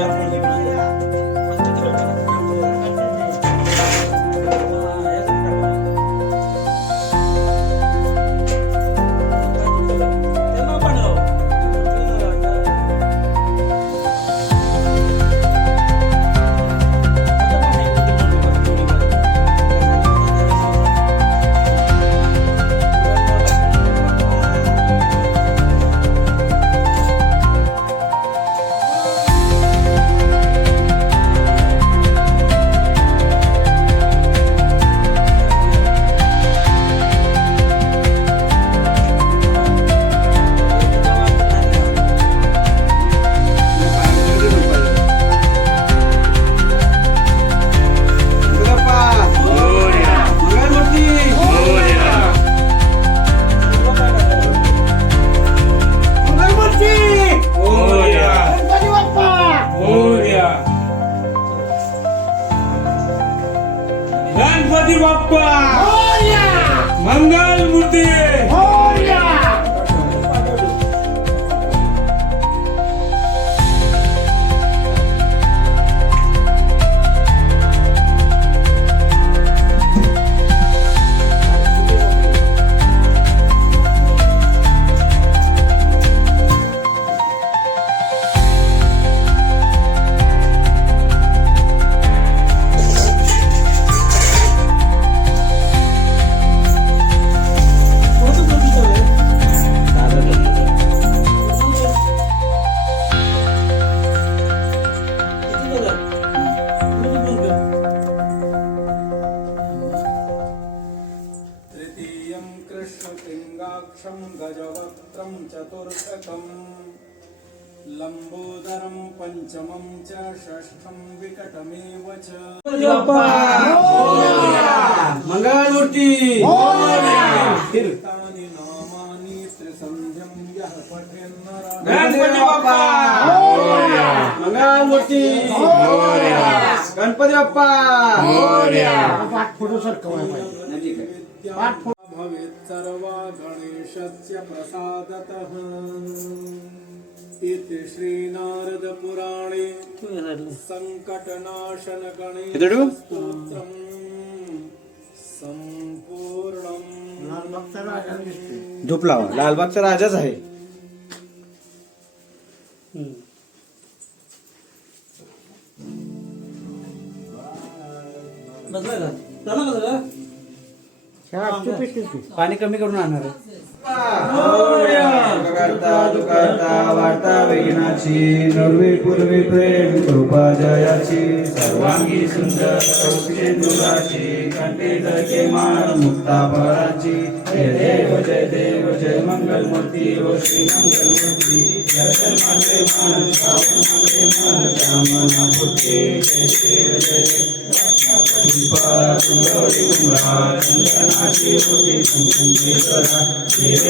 गणपती कृष्णपिङ्गाक्षं गजवक्त्रं चतुर्थकम् लम्बोदरं पञ्चमं च षष्ठं विकटमेव च। तानि नामानि त्रिसन्ध्यं यः पठेन्नरः गणपती बाप्पा। बाप्पा। भवेत् सर्वा गणेशस्य प्रसादतः। इति श्रीनारदपुराणे सङ्कटनाशनगणेशस्तोत्रम् संपूर्णम् धूप लावा लालबागचा राजाच आहे. बसलाय का? चला बसला पाणी कमी करून आणणार आहे. करता दुकारता वार्ता वेगिनाची नर्वे पूर्वी प्रेम, कृपा जयाची, सर्वांगी सुंदर चौक्षेंदुराची कंठे जळके माळ, मुक्ता पराची. जय देव जय देव, जय मंगल मूर्ती ओ श्री मंगल मूर्ती दर्शन मात्रे मान श्रावण मात्रे मान कामना पूर्ती जय देव जय दीपा सुंदरी उमरा चंदनाची देवे देव देव मूर्ती मूर्ती मान मान पूर्ती जय देव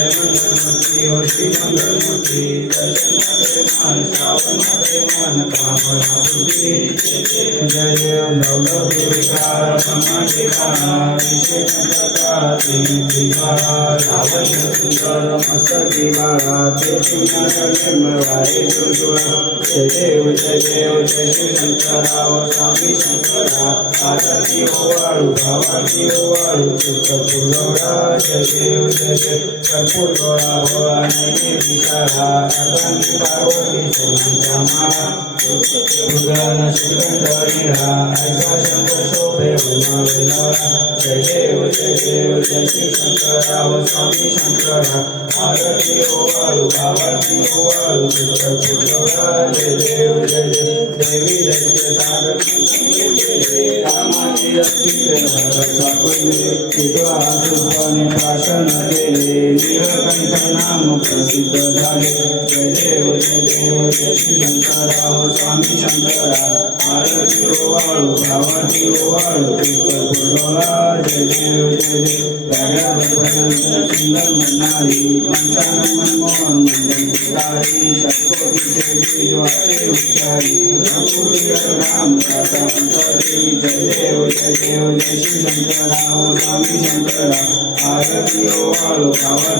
लंबोदर पीतांबर भैरव वंदना सरळ वगळ कुंडल दिनना तारका माता वाटाळे सन्ना संकष्टी पावावे निर्वाणी रक्षावे सर्वर वंदना जय देव जय देव जय हो श्री जय जय ते जय जय जय शंकराव स्वामी शंकरा आरती ओवाळू भावाची ओवाळू चित्त फुलवडा जय देव जय देव डोळा भोळा नैने विचारा पार्वती शंकर जय देव जय देव जय श्री शंकर शंकराव स्वामी शंकरा आरती जय देव जय देव देवी जय जय सागर भाषण केले नीलकंठ नाम प्रसिद्ध झाले जय देव जय देव जय श्री शंकरराव स्वामी शंकरा आरती ओवाळू भावाची ओवाळू पुत्र जय देव जय देव राजा भगवंत सुंदर म्हणणारी पंचांग मनमोहन मंडन सुतारी उच्चारी अपूर्वी राम अंतरी जय देव जय देव जय श्री स्वामी शंकरा आरती ओवाळू भावाची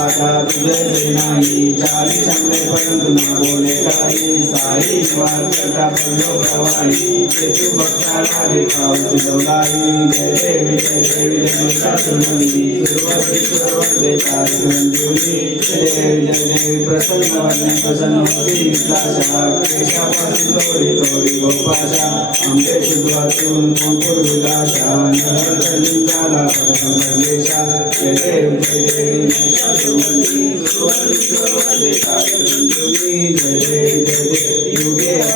तुझे जय नाही चारी चांगले परंतु ना बोले काही साई निवार करता पडलो प्रवाही ते तू भक्ताला रे पाव सिद्धवलाई जय देवी जय देवी जय महिषासुरमर्दी सुरवरेश्वर वरदेकारी संजीवनी जय देव जय देव प्रसन्न वरणे प्रसन्न होती विश्वासा केशापासून तोडी तोडी गोपाशा आमचे शुद्धातून कोणपूर विलासा नरलिंगाला प्रथम परमेशा जय देव जय देव महिषासुरमर्दी सुरवरेश्वर संजीवनी जय देव जय देव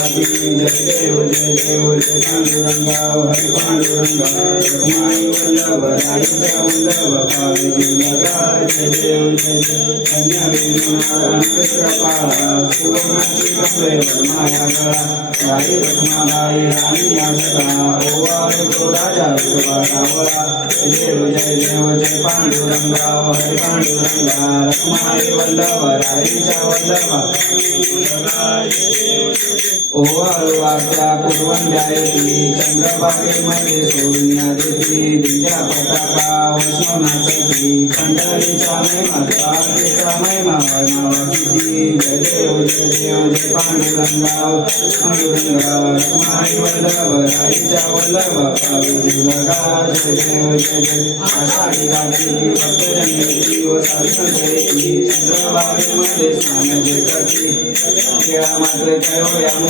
जय देव जय देव जय हरी पांडुरंगा रखमाई वल्लभ राईचा वल्लभ जय जय जय जय जय पावे दुर्गा जय देव जय कन्या राजा सुभा रावळा जय देव जय देव जय हरी पांडुरंगा रखमाई वल्लभ राईचा वल्लभ ओवाळू आपल्या कुरवंड्यायती चंद्रभागेमध्ये सोडण्या देती दिव्या पताका वैष्णव नाचती पंढरीचा महिमा द्वारकेचा महिमा वर्णावती जय देव जय देव जय पांडुरंगा पांडुरंगा रखमाई वल्लभ राईच्या वल्लभ पावी दुर्गा जय देव जय देव आषाढी रात्री भक्तजन व साधन जयती चंद्रभागेमध्ये स्नान जे करती केळा मात्र जय या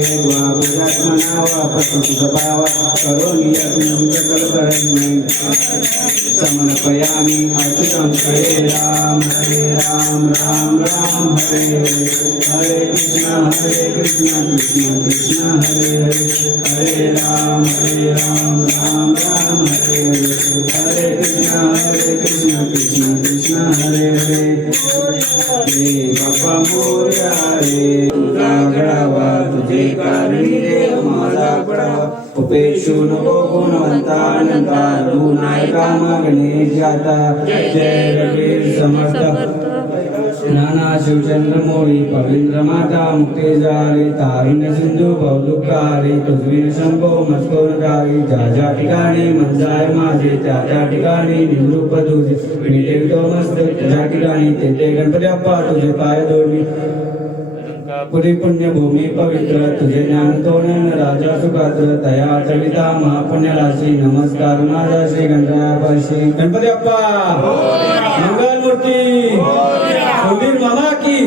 वा बुधात्मना वा प्रकृतिस्वभावा करोमि यत्नं सकलकर्मणि समर्पयामि अच्युतं हरे राम हरे राम राम राम हरे हरे हरे कृष्ण हरे कृष्ण कृष्ण कृष्ण हरे हरे हरे राम हरे राम राम राम हरे हरे हरे कृष्ण हरे कृष्ण कृष्ण कृष्ण हरे हरे हे बाप्पा मोरया रे तुझा गडावा उपेक्षू नको गुणवंता तू नायका मागणे जाता जय रवीर समर्थ। नाना शिवचंद्र मोळी पवित्र माता मुक्ते झाले तारुण्य सिंधू बहुदुःखारी शंभो मस्कोरकारी ज्या ज्या ठिकाणी मंजाय माझे त्या त्या ठिकाणी निवृप तुझे मी टेकतो मस्त तुझ्या ठिकाणी ते ते गणपती अप्पा, तुझे पाय दोडली पुरी पुण्यभूमी पवित्र तुझे ज्ञान तोरण राजा सुखात्र तया चविता महापुण्य राशी नमस्कार. माझा श्री गणरायापाशी गणपती अप्पा मंगल मूर्ती मामा की.